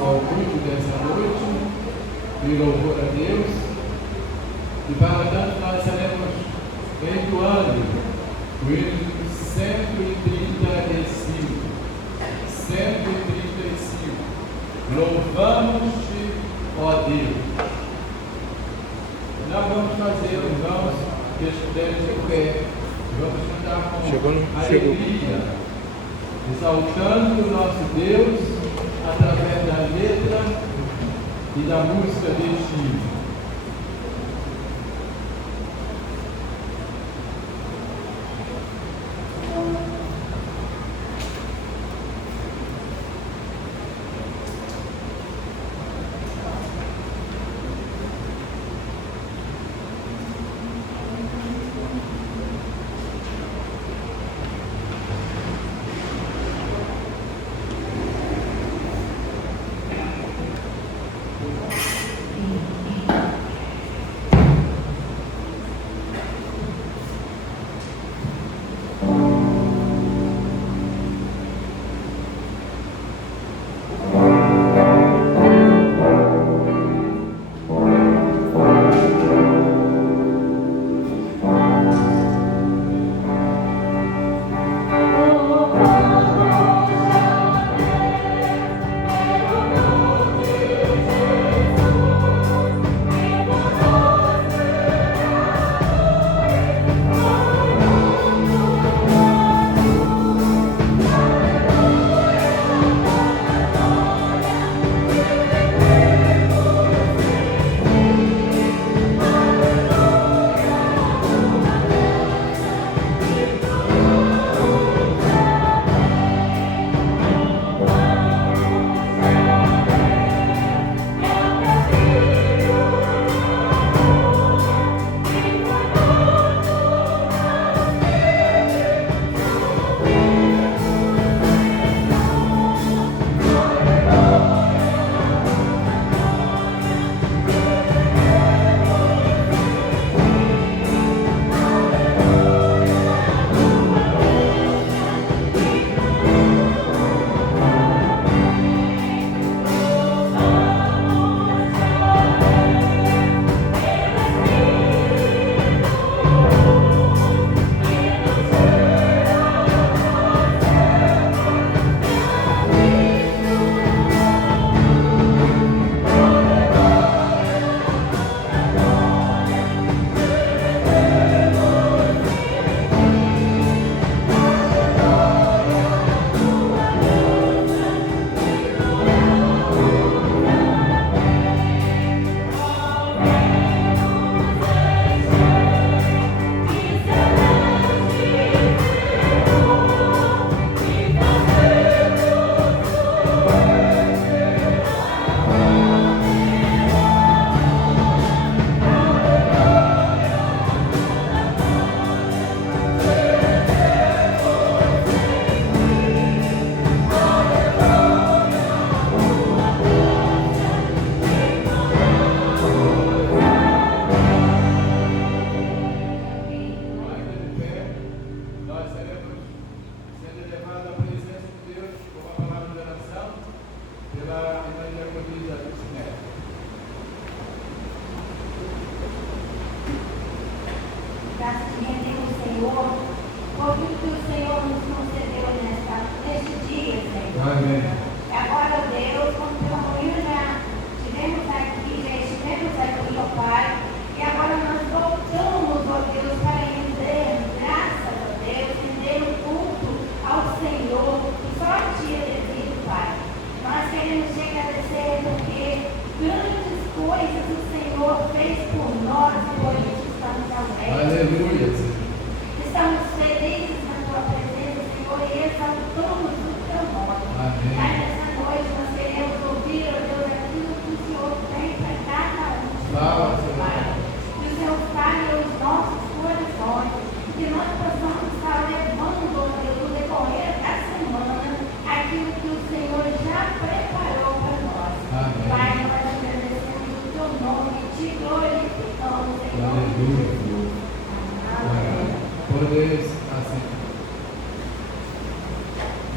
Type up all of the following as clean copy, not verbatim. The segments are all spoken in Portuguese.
ao culto dessa noite, em louvor a Deus. E para tanto nós estaremos entoando o hino 135. 135. Louvamos-te, ó Deus. Nós vamos fazer, irmãos, que estiverem de pé. Vamos cantar com alegria, exaltando o nosso Deus através da letra e da música deste hino.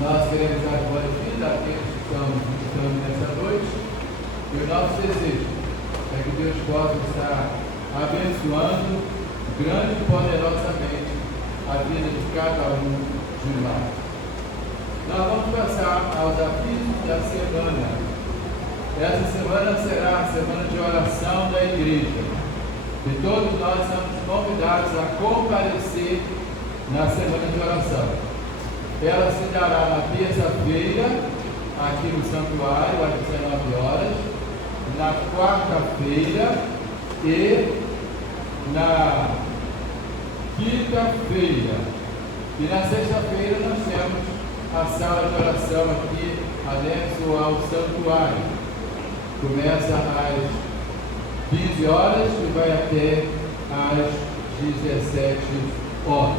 Nós queremos dar boas-vindas àqueles que estão visitando nessa noite. nosso desejo é que Deus possa estar abençoando grande e poderosamente a vida de cada um de nós. Nós vamos passar aos avisos da semana. Essa semana será a semana de oração da igreja. E todos nós somos convidados a comparecer na semana de oração. Ela se dará na terça-feira, aqui no santuário, às 19 horas, na quarta-feira e na quinta-feira. E na sexta-feira nós temos a sala de oração aqui, anexo ao santuário. Começa às 15 horas e vai até às 17 horas.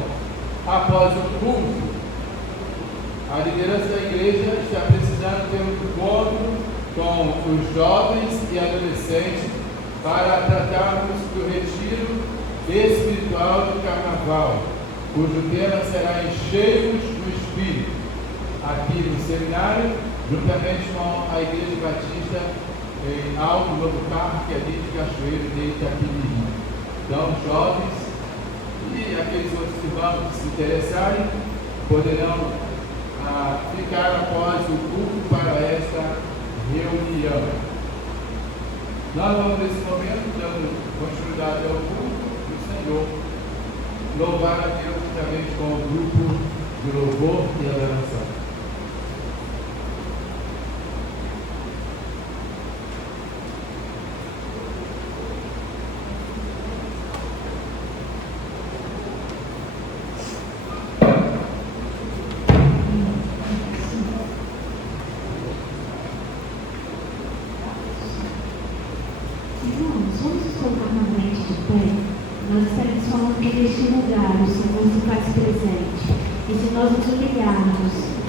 Após o culto, a liderança da igreja está precisando ter um encontro com os jovens e adolescentes para tratarmos do retiro espiritual do carnaval, cujo tema será Cheios do Espírito, aqui no seminário, juntamente com a Igreja Batista em Alto Novo Parque, ali de Cachoeiro de Itapimirim. Então, jovens e aqueles outros irmãos que se interessarem poderão ficar após o culto para esta reunião. Nós vamos, nesse momento, dando continuidade ao culto do Senhor, louvar a Deus juntamente com o grupo de louvor e adoração.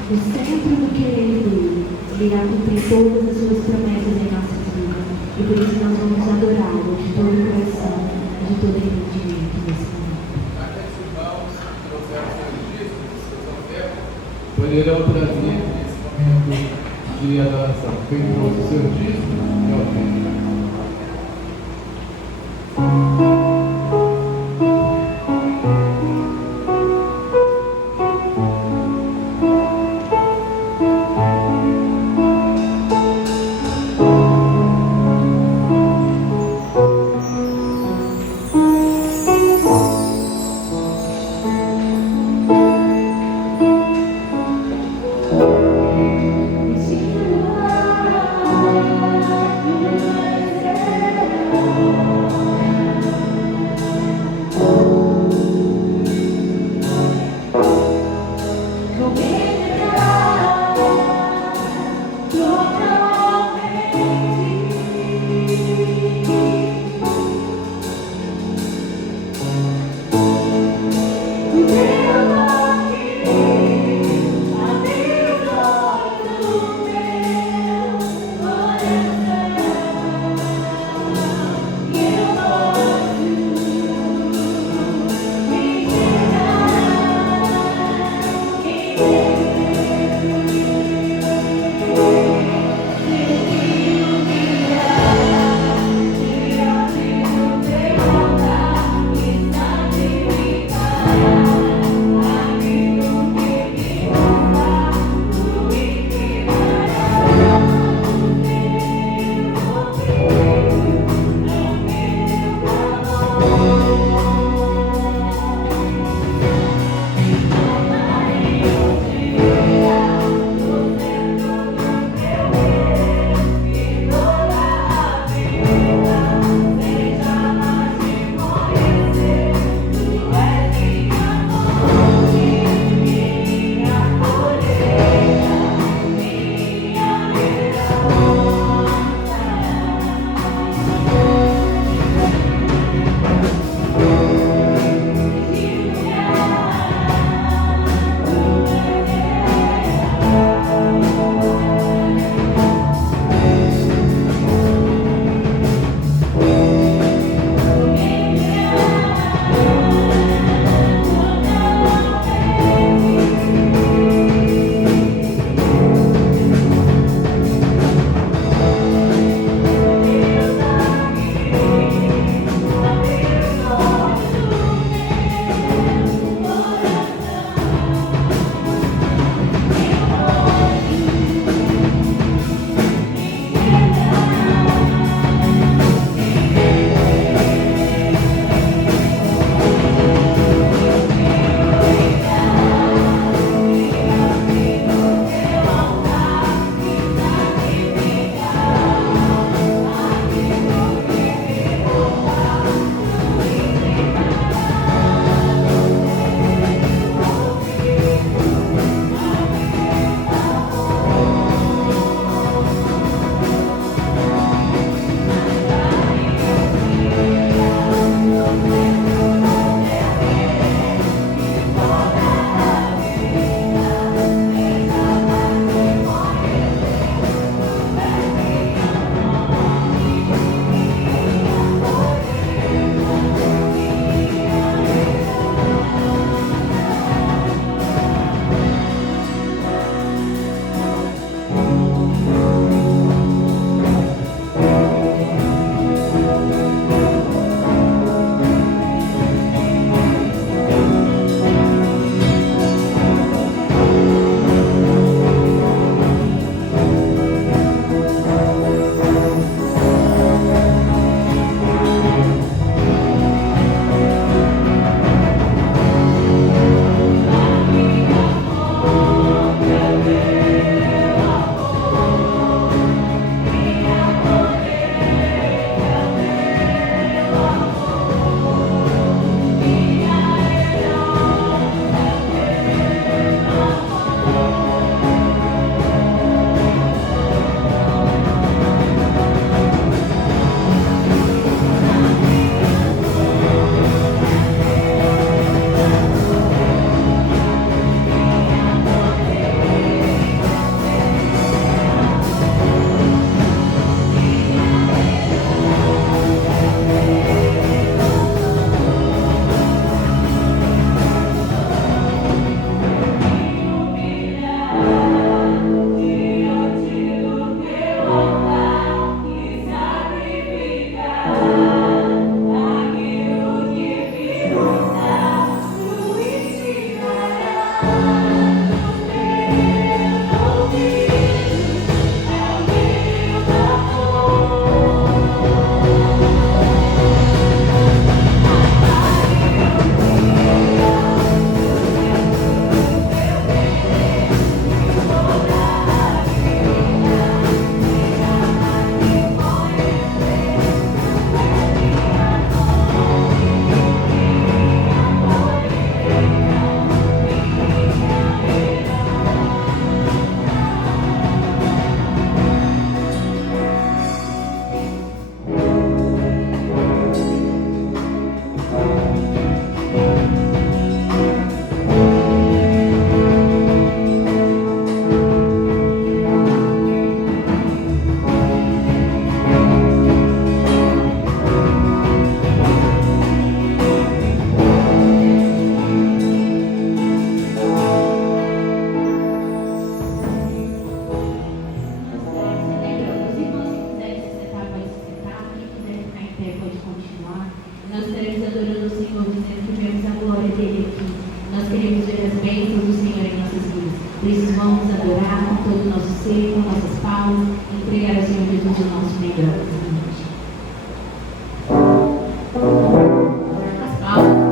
O centro do querer dele, ele irá cumprir todas as suas promessas em nossas vidas. E por isso nós vamos adorá-lo de todo o coração, de todo entendimento nesse momento. Aqueles irmãos que trouxeram seus discos, seus ofertas, poderão trazer nesse momento de adoração. Quem trouxe seus discos e ofertas. Senhor, com nossas palmas, entregar ao Senhor Jesus o nosso melhor. As palmas.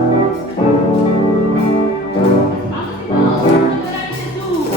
As palmas, irmãos, vamos adorar a Jesus.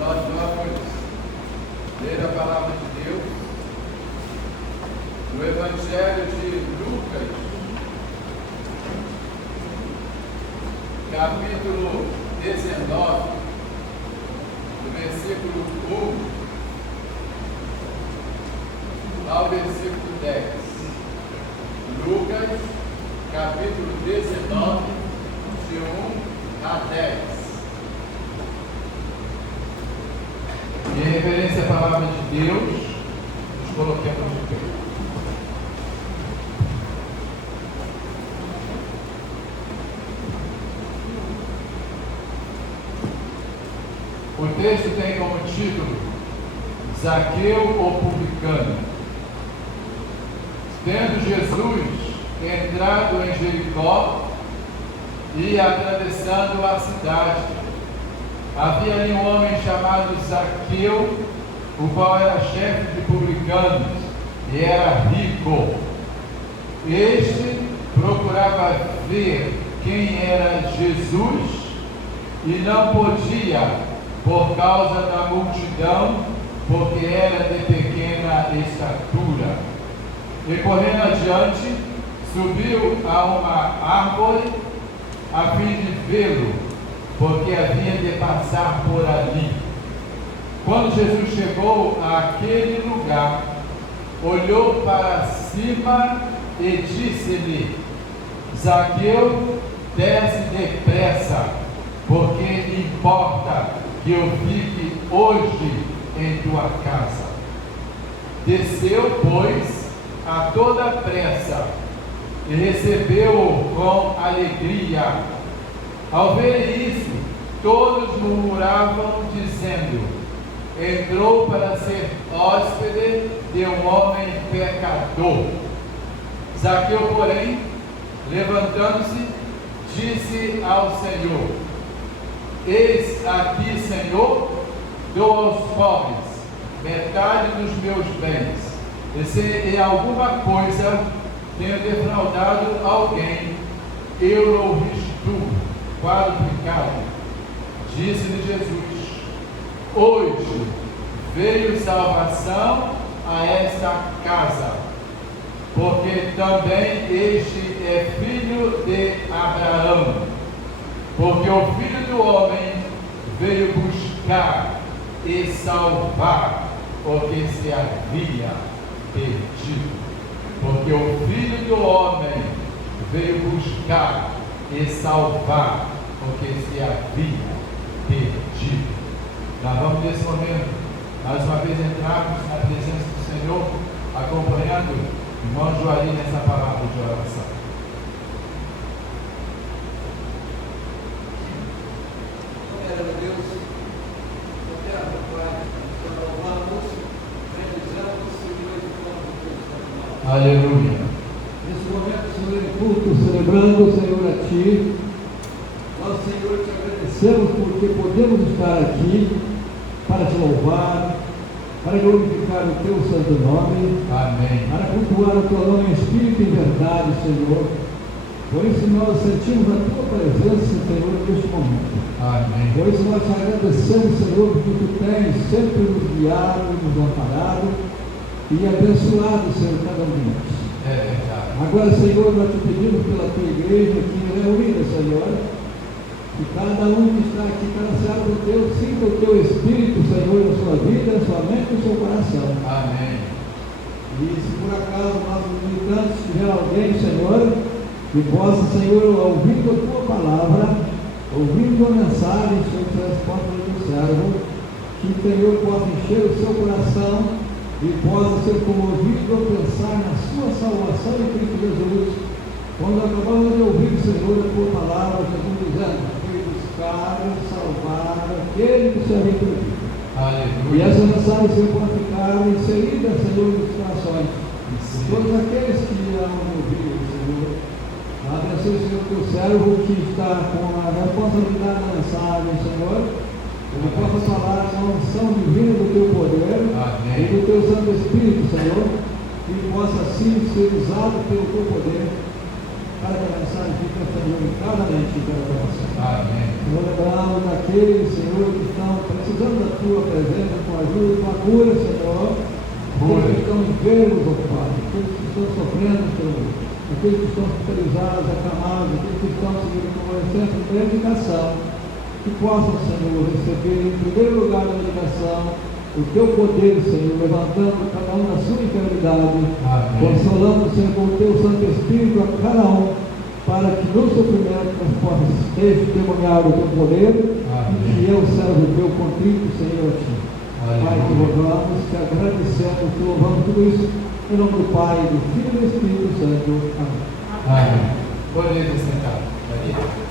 Nós vamos ler a palavra de Deus no Evangelho de Lucas, capítulo 19, do versículo 1 ao versículo 10. Lucas, capítulo 19, de 1 a 10. Em referência à palavra de Deus, nos coloquemos de pé. O texto tem como título Zaqueu, o publicano. Tendo Jesus entrado em Jericó e atravessando a cidade, havia ali um homem chamado Zaqueu, o qual era chefe de publicanos e era rico. Este procurava ver quem era Jesus e não podia, por causa da multidão, porque era de pequena estatura. E correndo adiante, subiu a uma árvore, a fim de vê-lo, porque havia de passar por ali. Quando Jesus chegou àquele lugar, olhou para cima e disse-lhe: Zaqueu, desce depressa, porque importa que eu fique hoje em tua casa. Desceu, pois, a toda pressa e recebeu-o com alegria. Ao ver isso, todos murmuravam, dizendo: entrou para ser hóspede de um homem pecador. Zaqueu, porém, levantando-se, disse ao Senhor: eis aqui, Senhor, dou aos pobres metade dos meus bens, e se em alguma coisa tenho defraudado alguém, eu o restituo quadruplicado. Disse-lhe Jesus: hoje veio salvação a esta casa, porque também este é filho de Abraão, porque o Filho do Homem veio buscar e salvar o que se havia perdido. Porque o Filho do Homem veio buscar e salvar o que se havia perdido. Nós vamos nesse momento, mais uma vez, entrarmos na presença do Senhor, acompanhando o irmão Joari nessa palavra de oração. Deus, eterno Pai, nós louvamos, bendizemos e glorificamos o Teu nome. Aleluia. Nesse momento, Senhor, em culto, celebrando, Senhor, a Ti, nós, Senhor, te agradecemos porque podemos estar aqui para te louvar, para glorificar o Teu santo nome, Amém. para cultuar o Teu nome em espírito e em verdade, Senhor. Por isso nós sentimos a Tua presença, Senhor, neste momento. Amém. Por isso nós te agradecemos, Senhor, porque Tu tens sempre nos guiado, nos amparado e abençoado, Senhor, cada um de nós. É verdade. Agora, Senhor, nós te pedimos pela Tua igreja aqui reunida, Senhor, que cada um que está aqui, cada servo Teu, sinta o Teu Espírito, Senhor, na sua vida, na sua mente e no seu coração. Amém. E se por acaso nós militantes tiver alguém, Senhor, que possa, Senhor, ouvindo a Tua palavra, ouvindo a mensagem sobre a resposta do servo, que o Senhor possa encher o seu coração e possa ser comovido a pensar na sua salvação em Cristo Jesus. Quando acabamos de ouvir, Senhor, a Tua palavra, Jesus dizendo: foi buscar e salvar aquele que se havia perdido. Aleluia. E essa mensagem, Senhor, pode ficar inserida, Senhor, nos corações de todos aqueles que amam ouvir, Senhor. Abençoe, Senhor, teu servo que está com a responsabilidade da mensagem, Senhor. Ele possa falar com a unção divina do teu poder. Amém. E do teu Santo Espírito, Senhor. Que ele possa assim ser usado pelo teu poder para que a mensagem fique, Senhor, em cada mente e cada coração. Amém. Senhor, lembrando daqueles, Senhor, que estão precisando da tua presença, com a ajuda de uma cura, Senhor. Aqueles que estão enfermos, ó Pai, aqueles que estão sofrendo, Senhor. Aqueles que estão hospitalizados, acamados, aqueles que estão, Senhor, convalescentes de medicação, que possam, Senhor, receber em primeiro lugar da medicação o Teu poder, Senhor, levantando cada um na sua enfermidade, consolando, Senhor, com o Teu Santo Espírito a cada um, para que no sofrimento nós possamos testemunhar o Teu poder. Amém. E que eu, servo Teu, contrito, Senhor, a Ti. Pai, te louvamos, te agradecemos, te louvamos tudo isso. Em nome do Pai, do Filho e do Espírito Santo. Amém. Amém. Poderia sentar. Maria.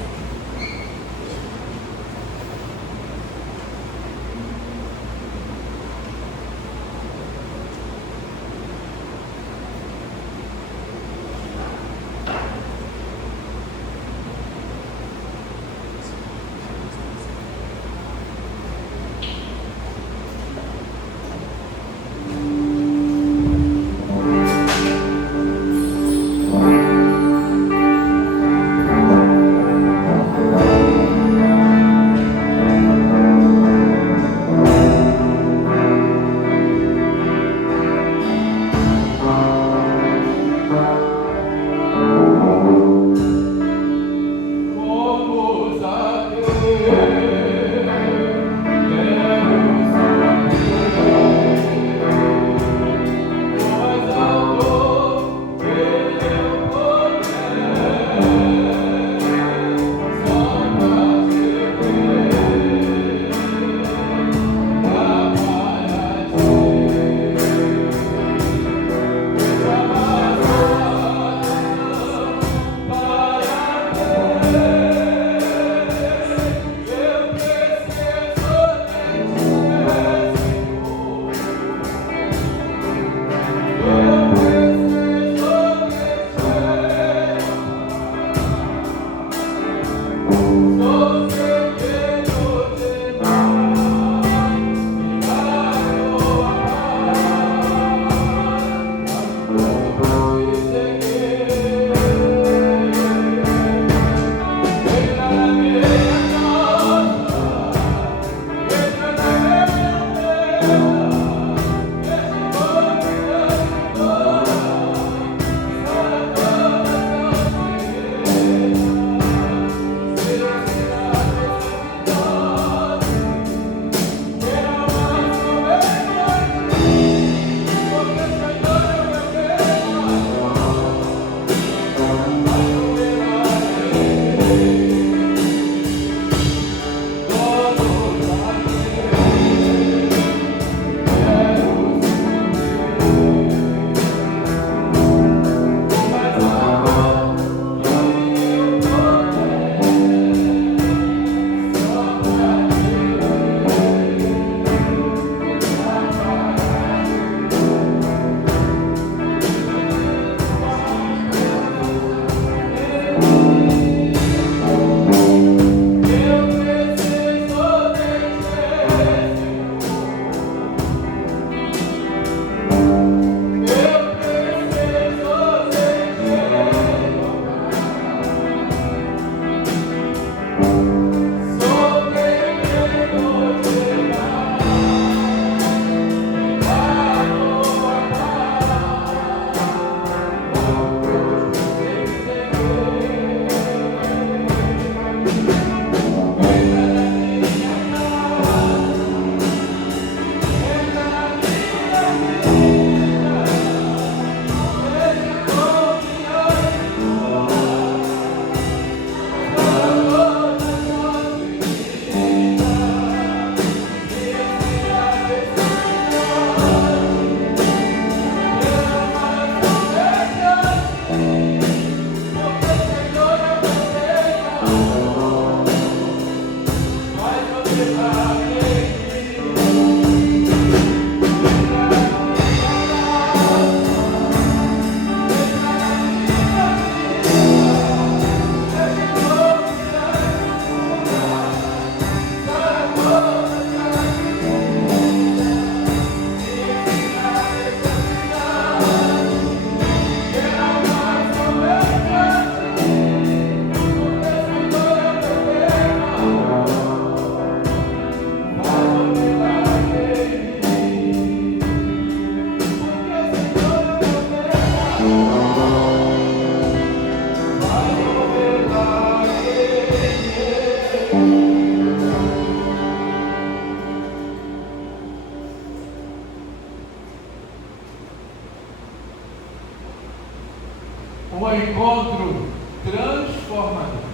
um encontro transformador.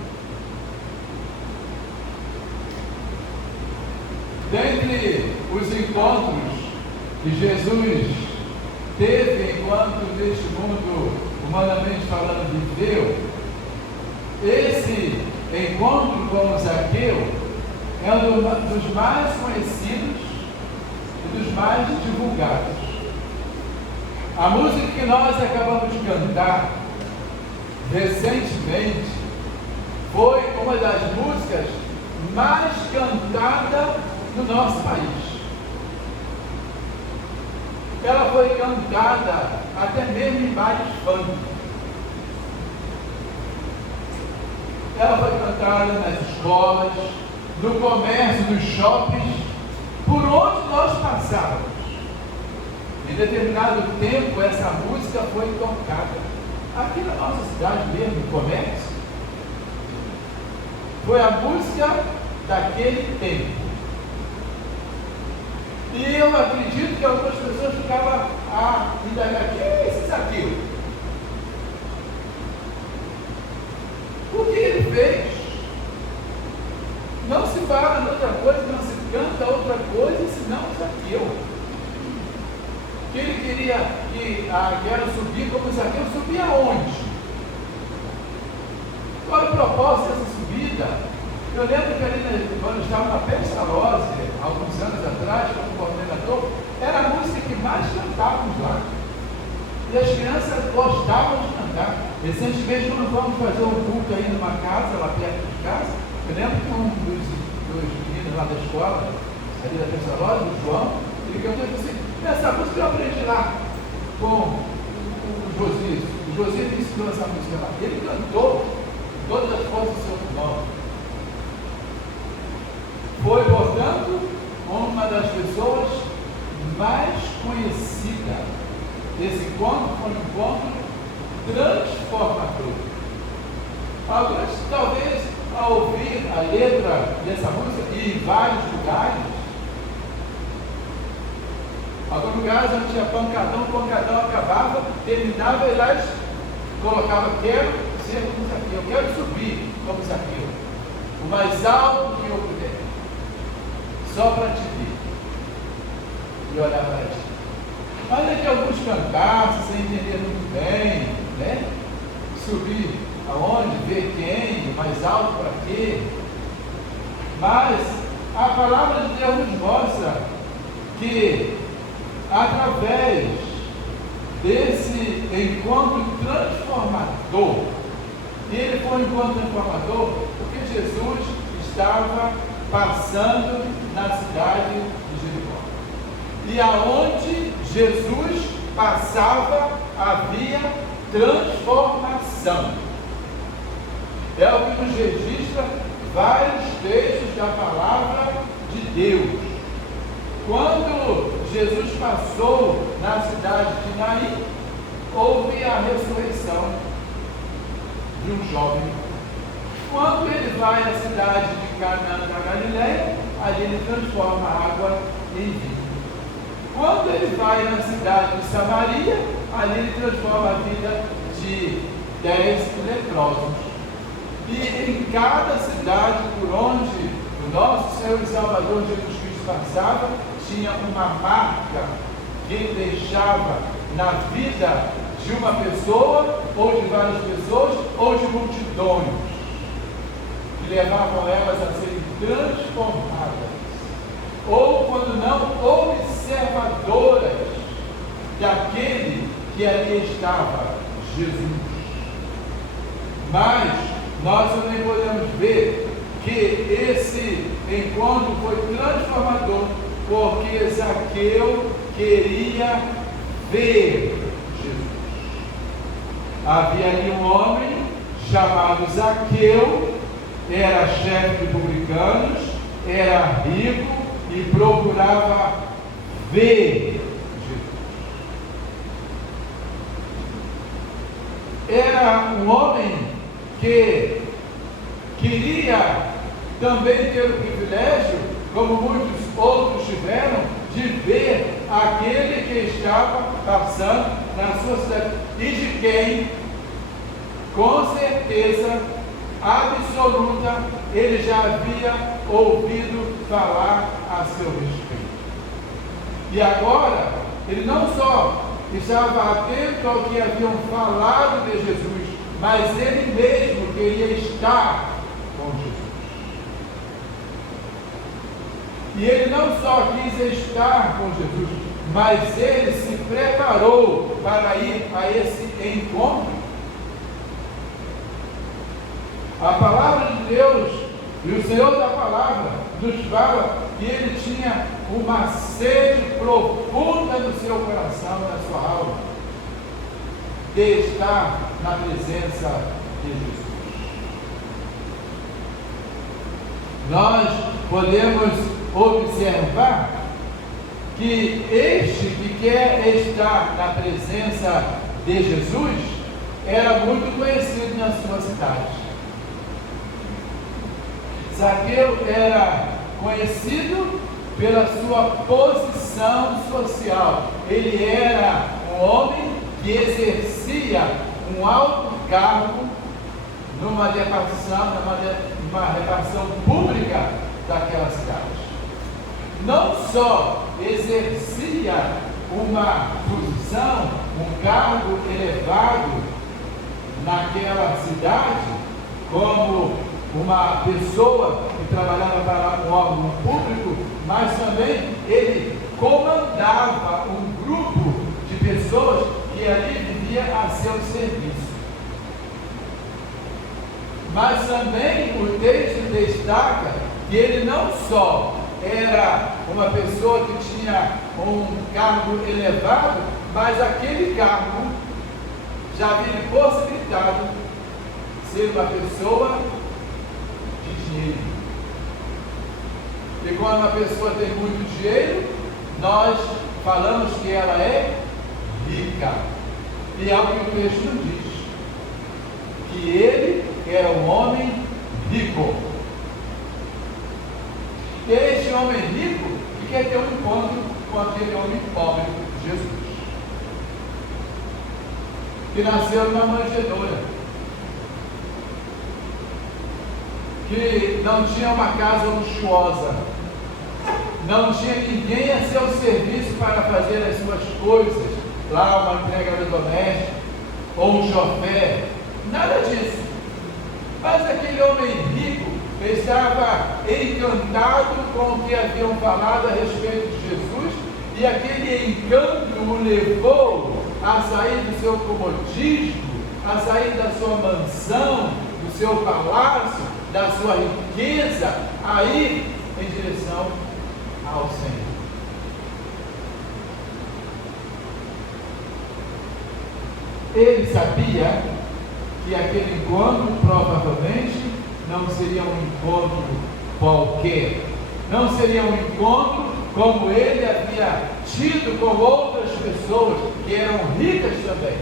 Dentre os encontros que Jesus teve enquanto neste mundo, humanamente falando, viveu, esse encontro com Zaqueu é um dos mais conhecidos e dos mais divulgados. A música que nós acabamos de cantar recentemente foi uma das músicas mais cantadas no nosso país. Ela foi cantada até mesmo em vários funk. Ela foi cantada nas escolas, no comércio, nos shoppings, por onde nós passávamos. Em determinado tempo, essa música foi tocada. Aqui na nossa cidade mesmo, no comércio, foi a música daquele tempo. E eu acredito que algumas pessoas ficavam a indagar: quem é esse Zaqueu? O que ele fez? Não se fala de outra coisa, não se canta outra coisa, senão Zaqueu. Que ele queria que era subir como Zaqueu. Subir aonde? Qual é o propósito dessa subida? Eu lembro que ali, quando eu estava na Pestalozzi, alguns anos atrás, como coordenador, era a música que mais cantávamos lá. E as crianças gostavam de cantar. Recentemente, quando fomos fazer um culto aí numa casa, lá perto de casa, eu lembro que um dos meninos lá da escola, ali da Pestalozzi, o João, ele cantou e disse assim: essa música eu aprendi lá com o Josias. O Josias me ensinou essa música lá. Ele cantou todas as forças do seu pulmão. Foi, portanto, uma das pessoas mais conhecidas. Esse encontro foi um encontro transformador. Alguns, talvez, ao ouvir a letra dessa música, e em vários lugares, alguns lugares onde tinha pancadão, o pancadão acabava, terminava e lá colocava: quero ser como Zaqueu, eu quero subir como Zaqueu, o mais alto que eu puder, só para te ver e olhar para ti. Mas é que alguns cantassem sem entender muito bem, né? Subir aonde, ver quem, o mais alto para quê. Mas a palavra de Deus nos mostra que, através desse encontro transformador, e ele foi um encontro transformador porque Jesus estava passando na cidade de Jericó. E aonde Jesus passava, havia transformação. É o que nos registra vários textos da palavra de Deus. Quando Jesus passou na cidade de Naim, houve a ressurreição de um jovem. Quando ele vai à cidade de Canaã da Galileia, ali ele transforma a água em vinho. Quando ele vai na cidade de Samaria, ali ele transforma a vida de 10 leprosos. E em cada cidade por onde o nosso Senhor e Salvador Jesus Cristo passava, tinha uma marca que ele deixava na vida de uma pessoa, ou de várias pessoas, ou de multidões, que levavam elas a serem transformadas, ou quando não, observadoras daquele que ali estava, Jesus. Mas nós também podemos ver que esse encontro foi transformador, porque Zaqueu queria ver Jesus. Havia ali um homem chamado Zaqueu, era chefe de publicanos, era rico e procurava ver Jesus. Era um homem que queria também ter o privilégio, como muitos outros tiveram, de ver aquele que estava passando na sua cidade. E de quem com certeza absoluta, ele já havia ouvido falar a seu respeito. E agora, ele não só estava atento ao que haviam falado de Jesus, mas ele mesmo queria estar com Jesus. E ele não só quis estar com Jesus, mas ele se preparou para ir a esse encontro. A palavra de Deus e o Senhor da palavra nos fala que ele tinha uma sede profunda no seu coração, na sua alma, de estar na presença de Jesus. Nós podemos observar que este que quer estar na presença de Jesus era muito conhecido na sua cidade. Zaqueu era conhecido pela sua posição social. Ele era um homem que exercia um alto cargo numa repartição pública daquela cidade. Não só exercia uma posição, um cargo elevado naquela cidade, como uma pessoa que trabalhava para um órgão público, mas também ele comandava um grupo de pessoas que ali vivia a seu serviço. Mas também o texto destaca que ele não só era uma pessoa que tinha um cargo elevado, mas aquele cargo já havia lhe possibilitado ser uma pessoa de dinheiro. E quando uma pessoa tem muito dinheiro, nós falamos que ela é rica. E é o que o texto nos diz, que ele é um homem rico. E é este homem rico que quer ter um encontro com aquele homem pobre, Jesus, que nasceu numa manjedoura, que não tinha uma casa luxuosa, não tinha ninguém a seu serviço para fazer as suas coisas, lá uma empregada doméstica, ou um chofer, nada disso. Mas aquele homem rico estava encantado com o que haviam falado a respeito de Jesus, e aquele encanto o levou a sair do seu comodismo, a sair da sua mansão, do seu palácio, da sua riqueza, a ir em direção ao Senhor. Ele sabia que aquele encontro provavelmente não seria um encontro qualquer, não seria um encontro como ele havia tido com outras pessoas que eram ricas também,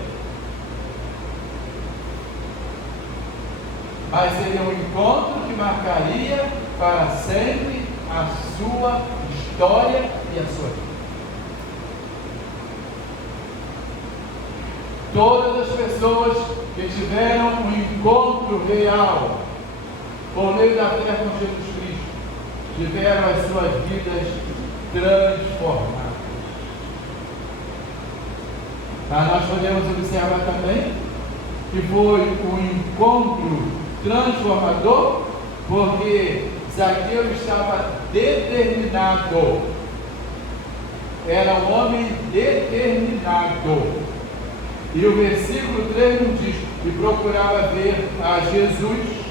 mas seria um encontro que marcaria para sempre a sua história e a sua vida. Todas as pessoas que tiveram um encontro real por meio da fé com Jesus Cristo tiveram as suas vidas transformadas. Mas nós podemos observar também que foi um encontro transformador, porque Zaqueu estava determinado. Era um homem determinado. E o versículo 3 nos diz que procurava ver a Jesus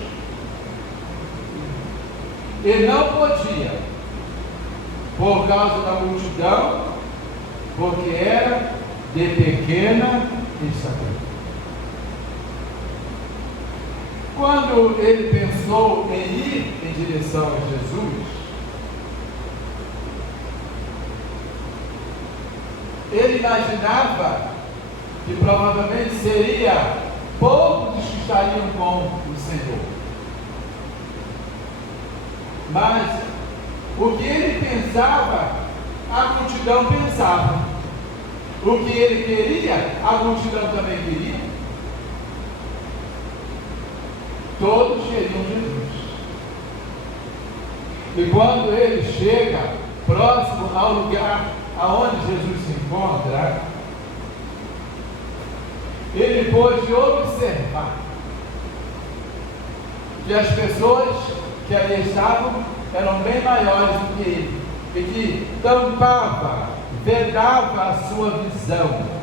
e não podia, por causa da multidão, porque era de pequena estatura. Quando ele pensou em ir em direção a Jesus, ele imaginava que provavelmente seria poucos que estariam com o Senhor. Mas o que ele pensava, a multidão pensava. O que ele queria, a multidão também queria. todos queriam Jesus. E quando ele chega próximo ao lugar aonde Jesus se encontra, ele pôde observar que as pessoas que ali estavam eram bem maiores do que ele, e que tampava, vedava a sua visão.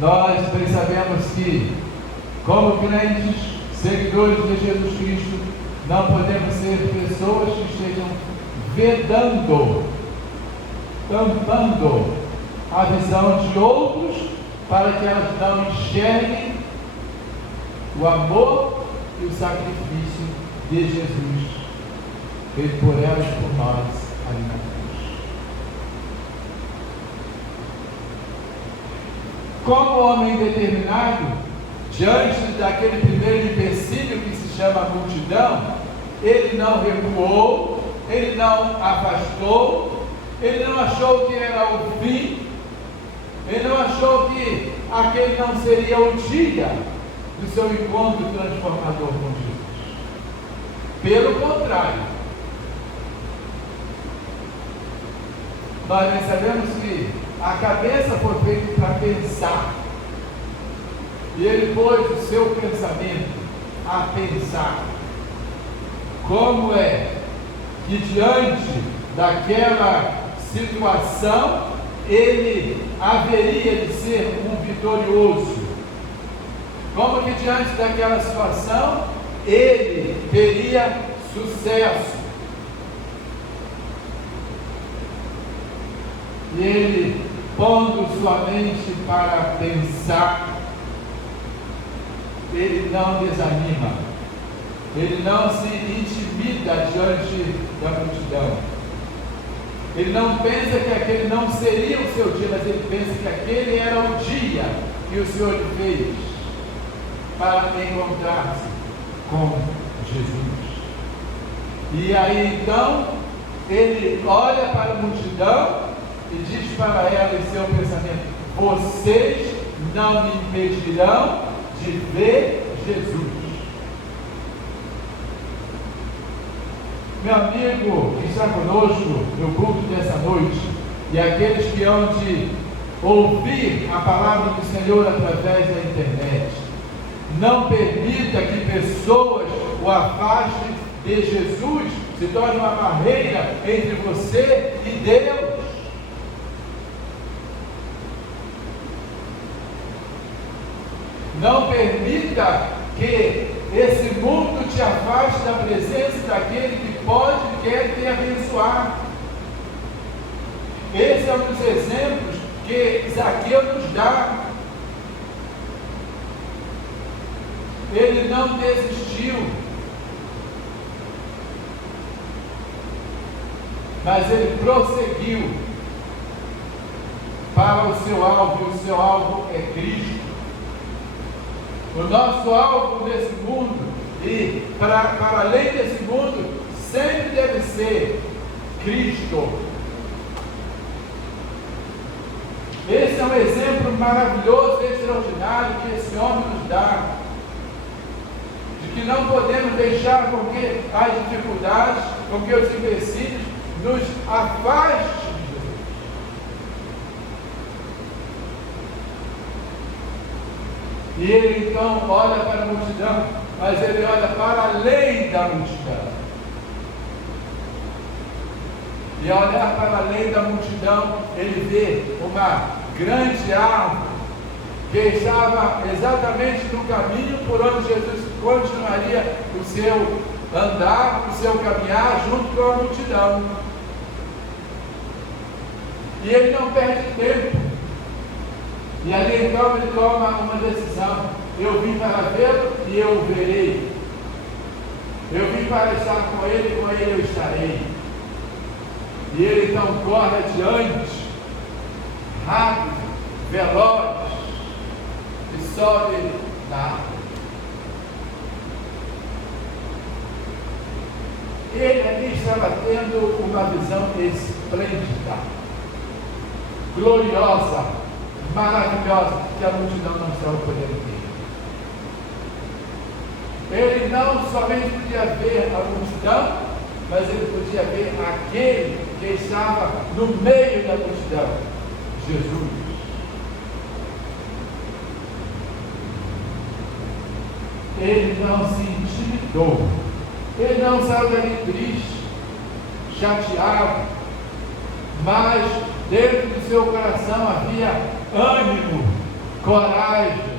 Nós bem sabemos que, como crentes, seguidores de Jesus Cristo, não podemos ser pessoas que estejam vedando, tampando a visão de outros, para que elas não enxerguem o amor e o sacrifício de Jesus feito por elas e por nós ali na cruz. Como homem determinado, diante daquele primeiro empecilho que se chama multidão, ele não recuou, ele não afastou, ele não achou que era o fim, ele não achou que aquele não seria o dia do seu encontro transformador com Jesus. Pelo contrário, nós bem sabemos que a cabeça foi feita para pensar, e ele pôs o seu pensamento a pensar como é que diante daquela situação ele haveria de ser um vitorioso, como que diante daquela situação ele teria sucesso. E ele, pondo sua mente para pensar, ele não desanima, ele não se intimida diante da multidão, ele não pensa que aquele não seria o seu dia, mas ele pensa que aquele era o dia que o Senhor fez para encontrar-se com Jesus. E aí então ele olha para a multidão e diz para ela em seu pensamento: vocês não me impedirão de ver Jesus. Meu amigo que está conosco no culto dessa noite, e aqueles que hão de ouvir a palavra do Senhor através da internet, não permita que pessoas o afastem de Jesus, se torne uma barreira entre você e Deus. Não permita que esse mundo te afaste da presença daquele que pode e quer te abençoar. Esse é um dos exemplos que Zaqueu nos dá. Ele não desistiu, mas ele prosseguiu para o seu alvo, e o seu alvo é Cristo. O nosso alvo nesse mundo, e para além desse mundo, sempre deve ser Cristo. Esse é um exemplo maravilhoso, extraordinário que esse homem nos dá, de que não podemos deixar com que as dificuldades, com que os empecilhos nos afastem. E ele então olha para a multidão, mas ele olha para além da multidão. E ao olhar para além da multidão, ele vê uma grande árvore que estava exatamente no caminho por onde Jesus continuaria o seu andar, o seu caminhar junto com a multidão. E ele não perde tempo. E ali então ele toma uma decisão: eu vim para vê-lo e eu o verei. Eu vim para estar com ele eu estarei. E ele então corre adiante, rápido, veloz, e sobe da árvore. Ele ali estava tendo uma visão esplêndida, gloriosa, maravilhosa que a multidão não estava podendo ver. Ele não somente podia ver a multidão, mas ele podia ver aquele que estava no meio da multidão, Jesus. Ele não se intimidou, ele não saiu dali triste, chateado, mas dentro do seu coração havia ânimo, coragem.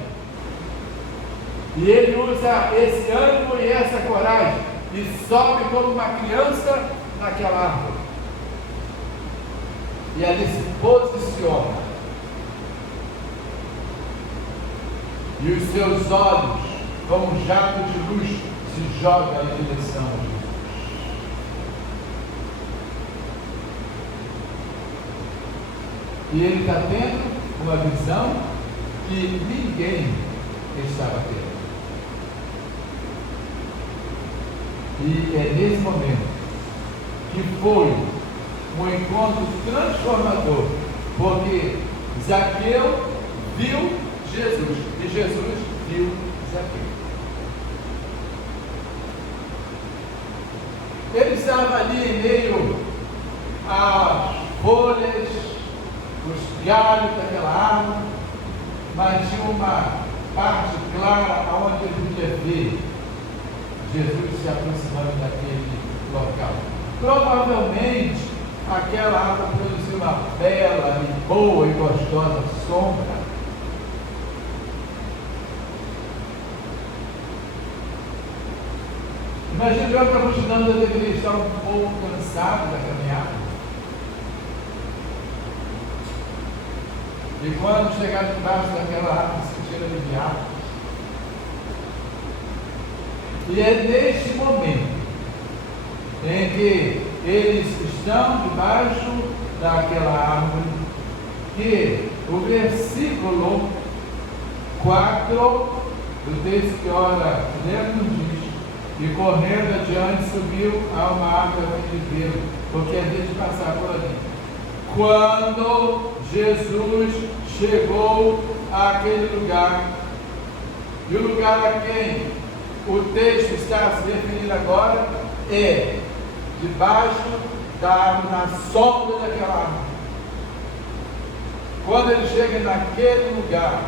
E ele usa esse ânimo e essa coragem e sobe como uma criança naquela árvore. E ali se posiciona. E os seus olhos, como um jato de luz, se jogam em direção a Jesus. E ele está tendo uma visão que ninguém estava tendo. E é nesse momento que foi um encontro transformador, porque Zaqueu viu Jesus e Jesus viu Zaqueu. Ele estava ali em meio às folhas, os galhos daquela árvore, mas tinha uma parte clara onde ele podia ver Jesus se aproximando daquele local. Provavelmente aquela árvore produziu uma bela e boa e gostosa sombra. Imagina que a multidão deveria estar um pouco cansada da caminhada. E quando chegaram debaixo daquela árvore, se sentiram aliviados. E é neste momento em que eles estão debaixo daquela árvore que o versículo 4 do texto que ora lemos diz: e correndo adiante subiu a uma árvore a fim de vê-lo, porque havia de passar por ali. Quando Jesus chegou àquele lugar, e o lugar a quem o texto está se referindo agora é debaixo da árvore, na sombra daquela árvore. Quando ele chega naquele lugar,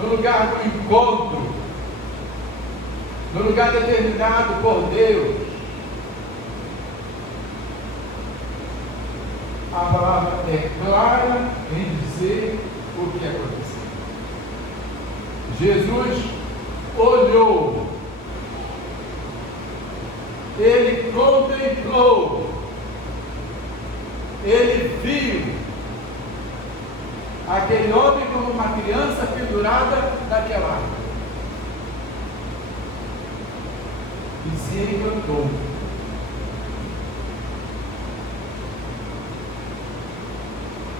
no lugar do encontro, no lugar determinado por Deus, a palavra é clara em dizer o que aconteceu. Jesus olhou, ele contemplou, ele viu aquele homem como uma criança pendurada naquela árvore e se encantou.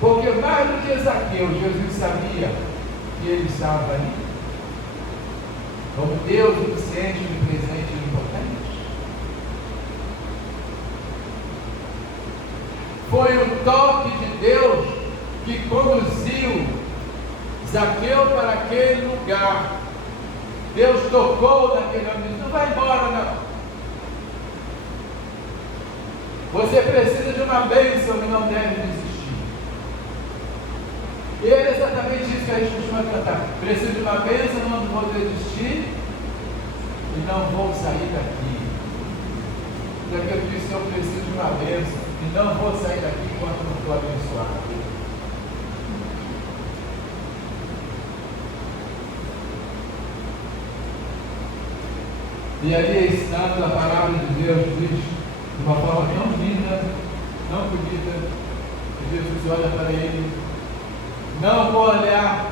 Porque mais do que Zaqueu, Jesus sabia que ele estava ali como Deus onisciente, onipresente e onipotente. Foi o toque de Deus que conduziu Zaqueu para aquele lugar. Deus tocou naquele homem e disse: não vai embora não. Você precisa de uma bênção e não deve desistir. E é exatamente isso que a gente costuma cantar. Preciso de uma bênção, não vou desistir e não vou sair daqui. Porque eu disse: eu preciso de uma bênção e não vou sair daqui enquanto não for abençoado. E ali estando a palavra de Deus diz de uma forma tão linda, tão bonita, que Jesus olha para ele: não vou olhar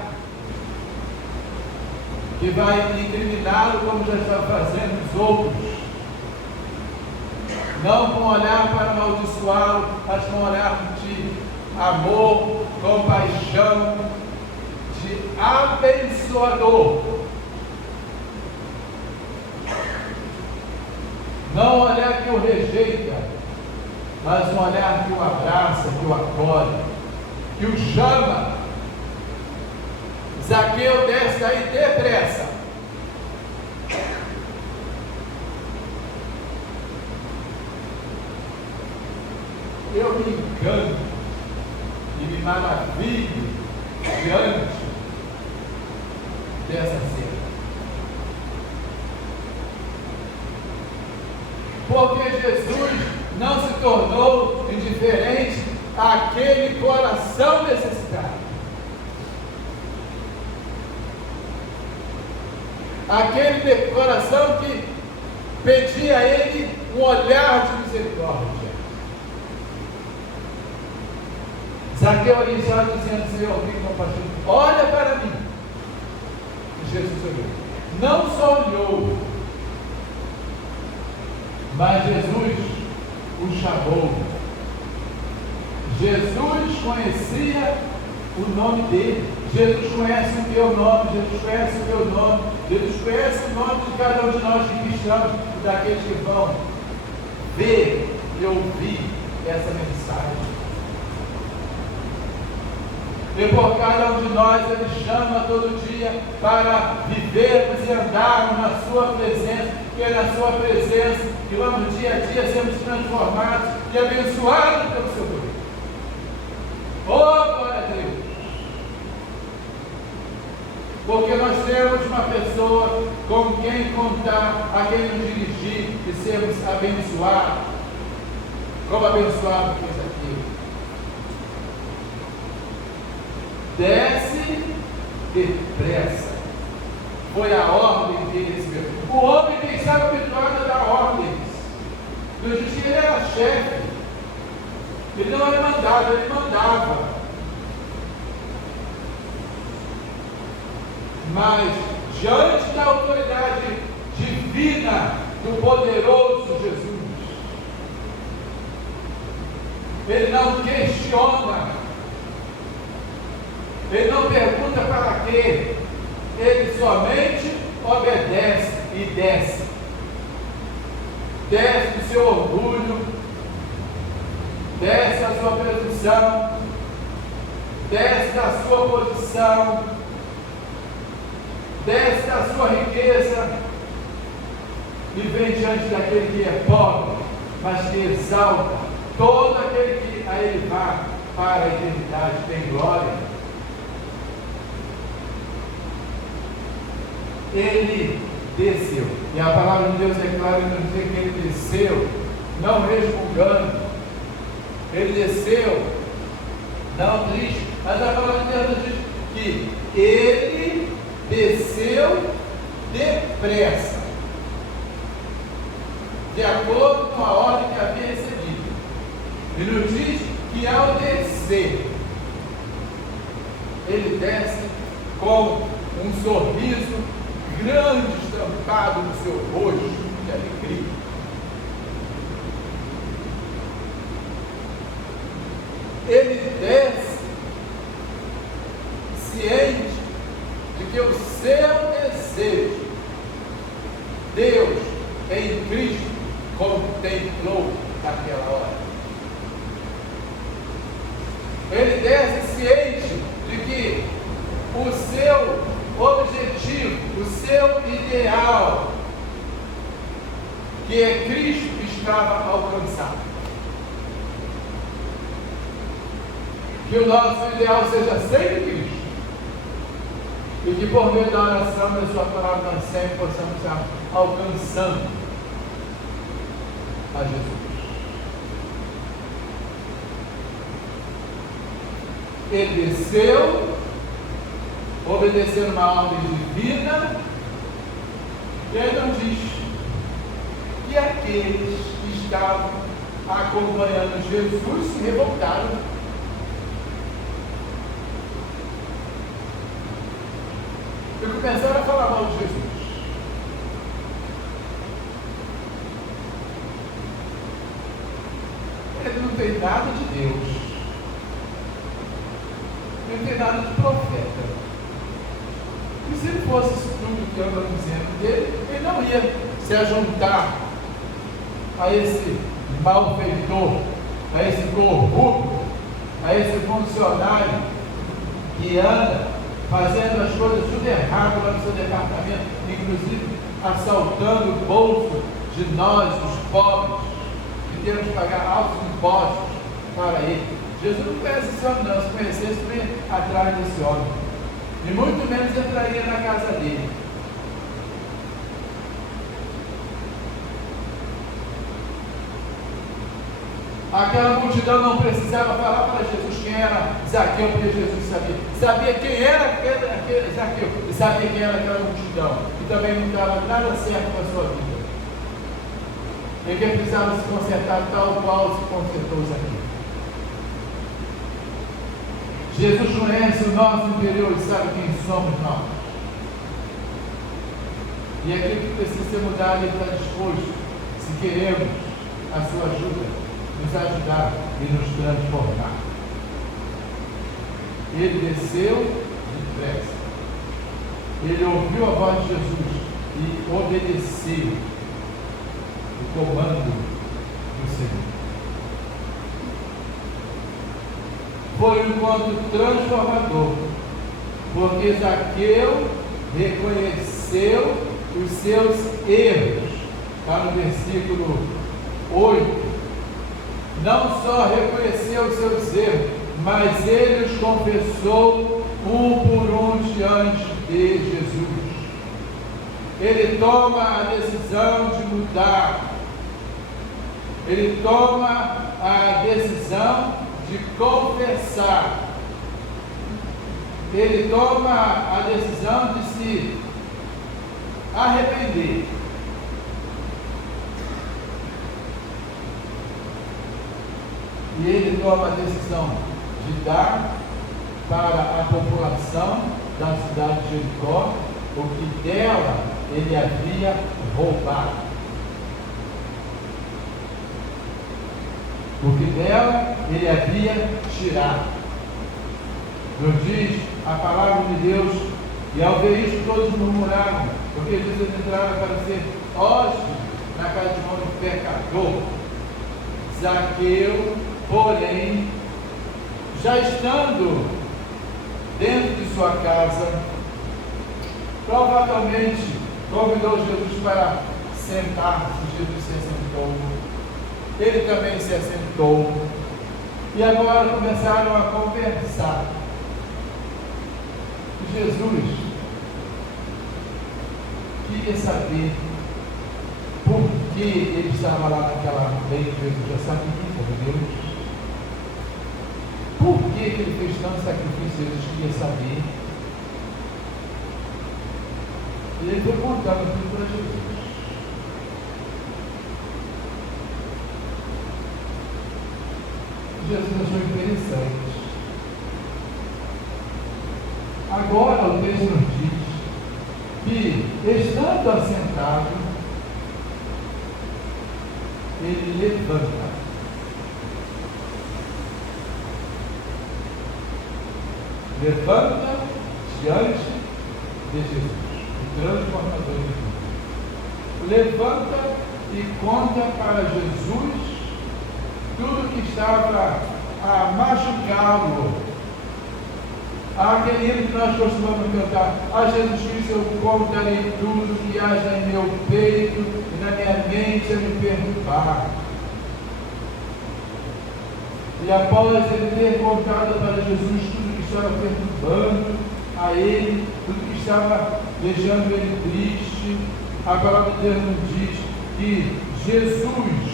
que vai incriminá-lo como já está fazendo os outros. Não com olhar para amaldiçoá-lo, mas com olhar de amor, compaixão, de abençoador. Não um olhar que o rejeita, mas um olhar que o abraça, que o acolhe, que o chama. Zaqueu, desce daí depressa. Eu me encanto e me maravilho diante dessa cena. Porque Jesus não se tornou indiferente àquele coração necessitado. Aquele coração que pedia a Ele um olhar de misericórdia. Zaqueu ali já dizendo: Senhor, tem compaixão, olha para mim. E Jesus olhou. Não só olhou, mas Jesus o chamou. Jesus conhecia o nome dele. Jesus conhece o teu nome, Jesus conhece o meu nome, Jesus conhece o nome de cada um de nós que cristãos, daqueles que vão ver e ouvir essa mensagem. E por cada um de nós Ele chama todo dia para vivermos e andarmos na sua presença, porque é na sua presença que vamos dia a dia sermos transformados e abençoados pelo seu Deus. Oh, glória a Deus! Porque nós temos uma pessoa com quem contar, a quem nos dirigir e sermos abençoados. Como abençoado fez aqui. Desce depressa. Foi a ordem deles mesmo. O homem tem que estar habituado a dar ordens. Eu disse que ele era chefe. Ele não era mandado, ele mandava. Mas, diante da autoridade divina do poderoso Jesus, ele não questiona. Ele não pergunta para quê, ele somente obedece e desce. Desce do seu orgulho, desce da sua presunção, desce da sua posição, desce da sua riqueza e vem diante daquele que é pobre, mas que exalta todo aquele que a ele vai para a eternidade, tem glória. Ele desceu, e a palavra de Deus é clara em nos dizer que ele desceu, não resmungando, ele desceu, não triste, mas a palavra de Deus nos diz que ele desceu depressa, de acordo com a ordem que havia recebido. Ele nos diz que ao descer, ele desce com um sorriso grande estampado no seu rosto de alegria. Ele desce ciente de que o seu desejo, Deus em Cristo contemplou naquela hora. Ele desce ciente de que o seu objetivo, o seu ideal, que é Cristo, estava alcançado. Que o nosso ideal seja sempre Cristo. E que por meio da oração da sua palavra nós sempre possamos estar alcançando a Jesus. Ele desceu, obedecendo uma ordem divina, e ele não diz que aqueles que estavam acompanhando Jesus se revoltaram. Fico pensando a falar mal de Jesus. Ele não tem nada de Deus, não tem nada de profeta. E se ele fosse isso tudo que eu estou dizendo dele, ele não ia se ajuntar a esse malfeitor, a esse corrupto, a esse funcionário que anda fazendo as coisas tudo errado lá no seu departamento, inclusive assaltando o bolso de nós, os pobres, que temos que pagar altos impostos para ele. Jesus não conhece esse homem não, se conhecesse, não ia atrás desse homem, e muito menos entraria na casa dele. Aquela multidão não precisava falar para Jesus quem era Zaqueu, porque Jesus sabia quem era aquele Zaqueu, e sabia quem era aquela multidão, e também não estava nada certo com a sua vida. E que precisava se consertar tal qual se consertou Zaqueu. Jesus conhece o nosso interior e sabe quem somos nós. E aquilo que precisa ser mudado, ele está disposto, se queremos a sua ajuda, nos ajudar e nos transformar. Ele desceu depressa. Ele ouviu a voz de Jesus e obedeceu o comando do Senhor. Foi um encontro transformador, porque Zaqueu reconheceu os seus erros. Está no versículo 8. Não só reconheceu os seus erros, mas ele os confessou um por um diante de Jesus. Ele toma a decisão de mudar. Ele toma a decisão de confessar. Ele toma a decisão de se arrepender. E ele toma a decisão de dar para a população da cidade de Jericó o que dela ele havia roubado. O que dela ele havia tirado. Nos diz a palavra de Deus, e ao ver isso todos murmuraram, porque Jesus entraram para ser hóspede na casa de um homem pecador. Zaqueu, porém, já estando dentro de sua casa, provavelmente convidou Jesus para sentar-se. Jesus se assentou, ele também se assentou, e agora começaram a conversar. Jesus queria saber por que ele estava lá naquela lei. Jesus já sabia, por Deus. Por que ele fez tanto sacrifício? Jesus queria saber. E ele foi contando tudo para Jesus. Jesus achou interessante. Agora o texto nos diz que, estando assentado, ele levanta. Levanta diante de Jesus, o transformador de vida. Levanta e conta para Jesus tudo que estava a machucá-lo. Aquele hino que nós costumamos cantar: a Jesus Cristo eu contarei tudo que haja em meu peito e na minha mente a me perturbar. E após ele ter contado para Jesus tudo que estava perturbando a ele, tudo que estava deixando ele triste, a palavra de Deus nos diz que Jesus,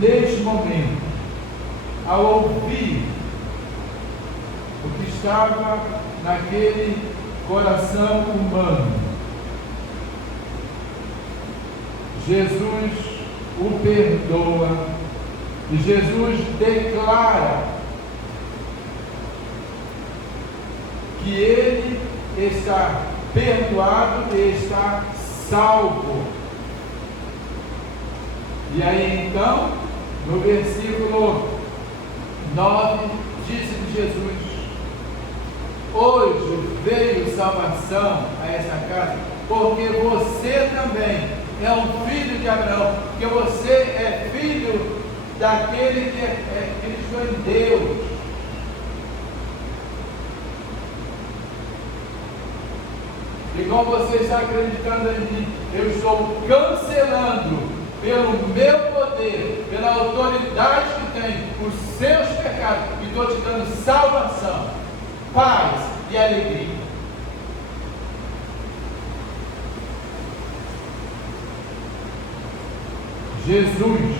neste momento, ao ouvir o que estava naquele coração humano, Jesus o perdoa e Jesus declara que ele está perdoado e está salvo. E aí então, no versículo 9, disse-lhe Jesus: hoje veio salvação a essa casa, porque você também é um filho de Abraão, porque você é filho daquele que acreditou em Deus. como você está acreditando em mim, eu estou cancelando, pelo meu poder, pela autoridade que tem, os seus pecados, e estou te dando salvação, paz e alegria. Jesus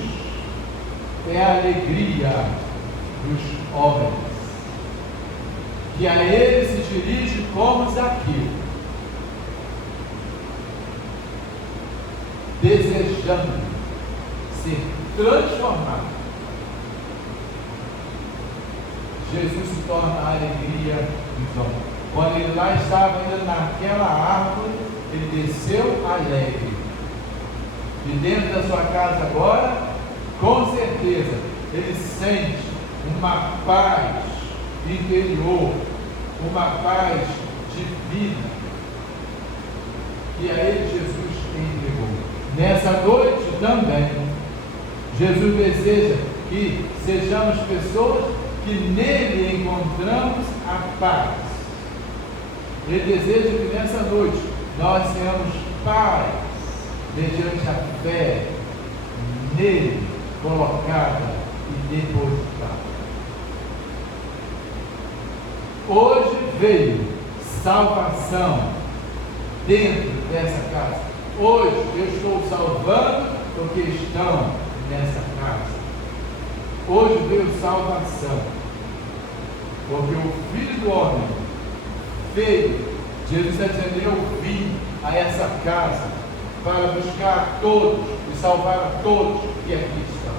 é a alegria dos homens, que a Ele se dirige como Zaqueu, desejando ser transformado. Jesus se torna a alegria dos homens. Quando ele lá estava ainda naquela árvore, ele desceu alegre. E dentro da sua casa agora, com certeza, ele sente uma paz interior, uma paz divina, que a ele Jesus entregou. Nessa noite também, Jesus deseja que sejamos pessoas que nele encontramos a paz. Ele deseja que nessa noite nós tenhamos paz mediante a fé nele colocada e depositada. Hoje veio salvação dentro dessa casa. Hoje eu estou salvando porque estão nessa casa. Hoje veio salvação porque o Filho do Homem veio. Jesus está dizendo: eu vim a essa casa para buscar a todos e salvar a todos que aqui estão.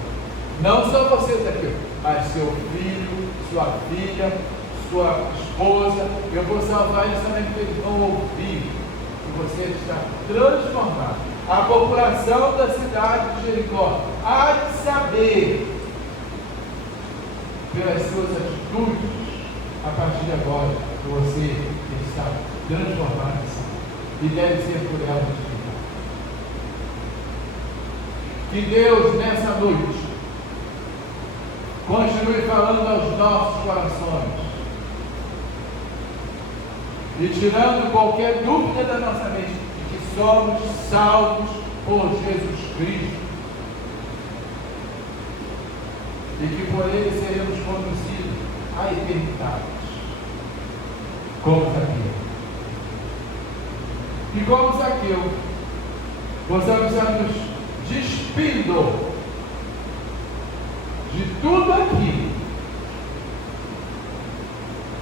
Não só vocês aqui, mas seu filho, sua filha, sua esposa. Eu vou salvar eles também, porque eles vão ouvir que você está transformado. A população da cidade de Jericó há de saber, pelas suas atitudes, a partir de agora, que você está transformado e deve ser por ela justificado. Que Deus, nessa noite, continue falando aos nossos corações e tirando qualquer dúvida da nossa mente de que somos salvos por Jesus Cristo e que por Ele seremos conduzidos à eternidade, como Zaqueu. E como Zaqueu, possamos estar nos despindo de tudo aquilo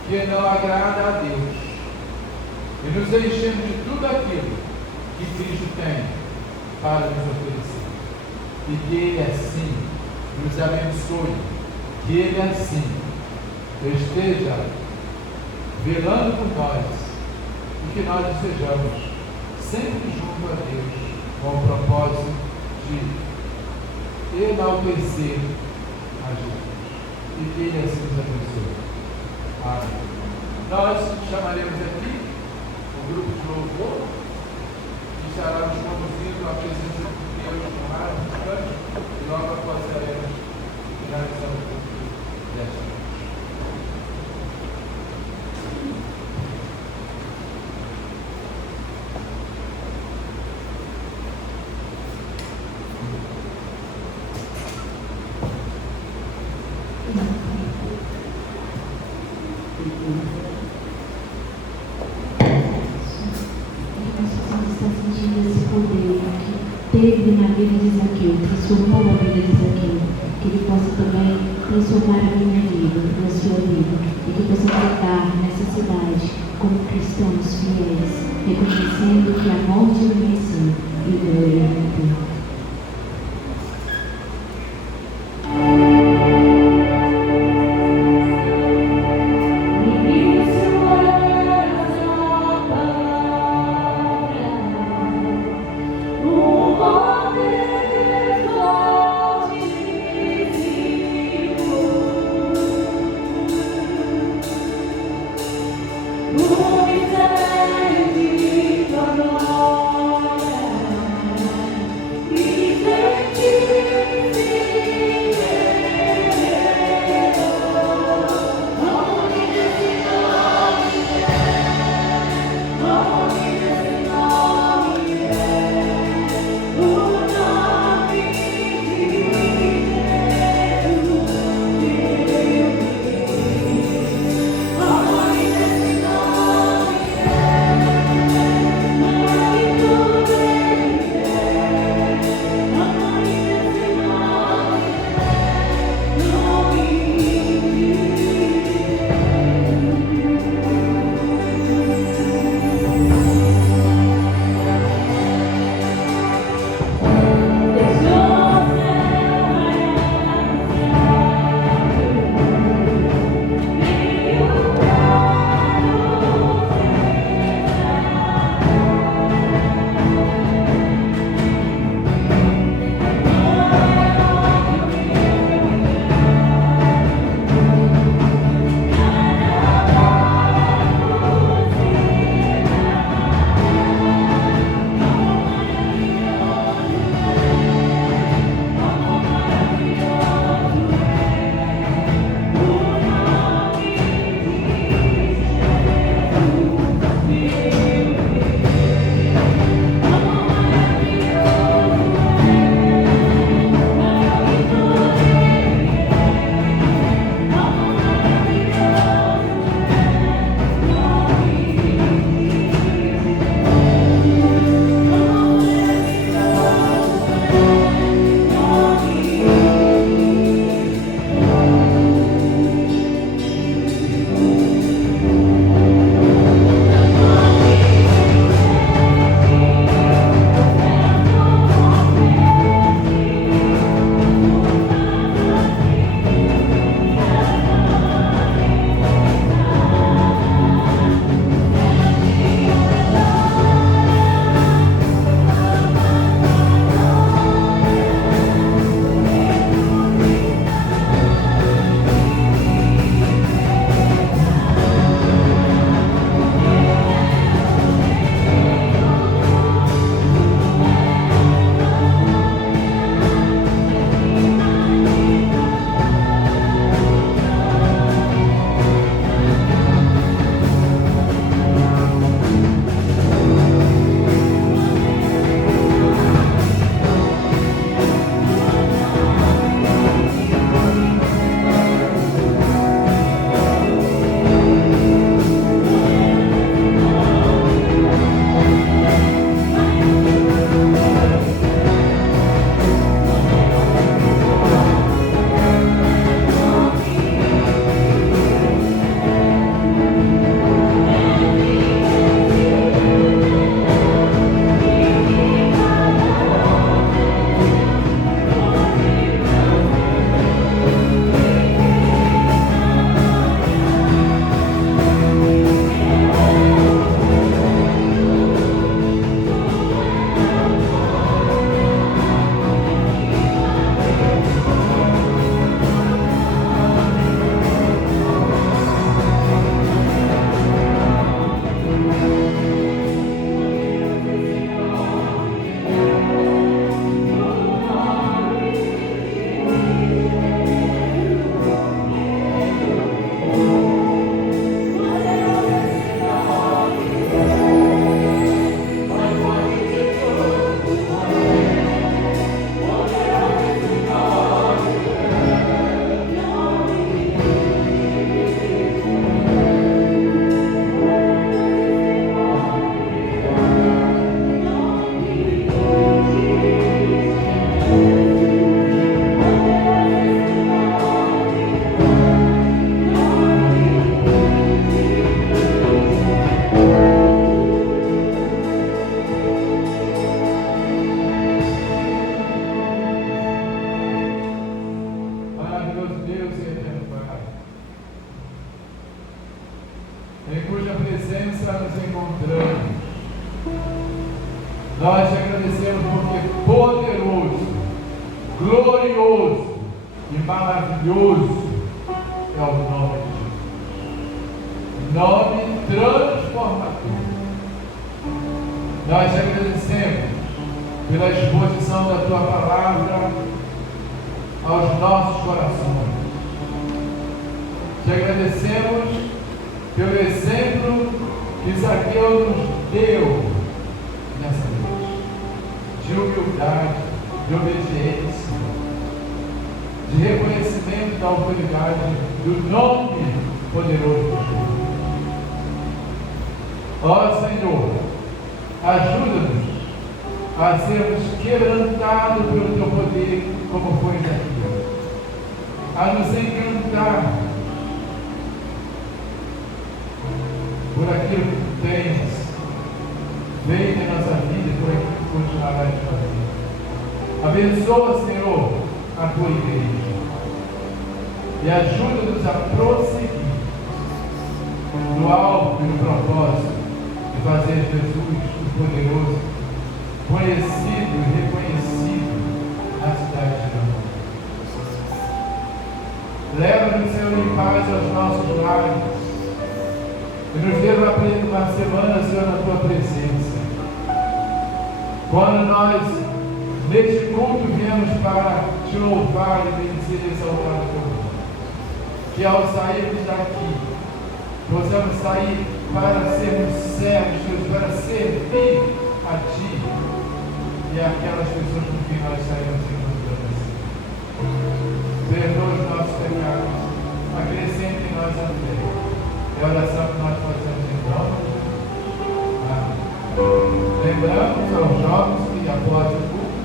que não agrada a Deus e nos enchendo de tudo aquilo que Cristo tem para nos oferecer, e que Ele assim nos abençoe, que Ele assim esteja velando por nós e que nós estejamos sempre junto a Deus com o propósito de enaltecer a Jesus, e que Ele assim nos abençoe. Amém. Nós chamaremos aqui o grupo de louvor que estará nos conduzindo à presença de Deus no mar, no canto, e logo após estaremos realizando o culto desta noite. Teve na vida de Zaqueu, transformou a vida de Zaqueu, que ele possa também transformar a minha vida, a sua vida, e que possamos andar nessa cidade como cristãos fiéis, reconhecendo que a morte venceu e o glória é Deus. está nos encontrando. Nós te agradecemos porque poderoso, glorioso e maravilhoso é o nome de Jesus. Nome transformador. Nós te agradecemos pela exposição da tua palavra aos nossos corações. Te agradecemos pelo exemplo que Zaqueu nos deu nessa noite, de humildade, de obediência, de reconhecimento da autoridade do nome poderoso de Jesus. Ó Senhor, ajuda-nos a sermos quebrantados pelo teu poder, como foi Zaqueu, a nos encantar por aquilo que tu tens feito em nossa vida e por aquilo que continuarás de fazer. Abençoa, Senhor, a tua igreja e ajuda-nos a prosseguir no alvo e no propósito de fazer Jesus, o poderoso, conhecido e reconhecido na cidade de Roma. Leva-nos, Senhor, em paz aos nossos lares e nos dê uma semana, Senhor, na tua presença. Quando nós, neste culto, viemos para te louvar e bendizer e exaltar o teu nome, que ao sairmos daqui, possamos sair para sermos servos, Deus, para servir a ti e aquelas pessoas com quem nós saímos encontrando. Perdoa os nossos pecados, acrescente em nós a fé. É a oração que nós fazemos em nome de Jesus. Amém. Lembramos aos jovens que após o culto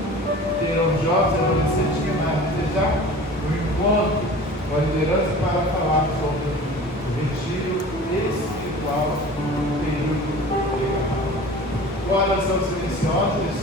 terão jovens adolescentes que mais desejar o encontro com a liderança para falar sobre o retiro espiritual do período de carnaval. Guardas são silenciosas,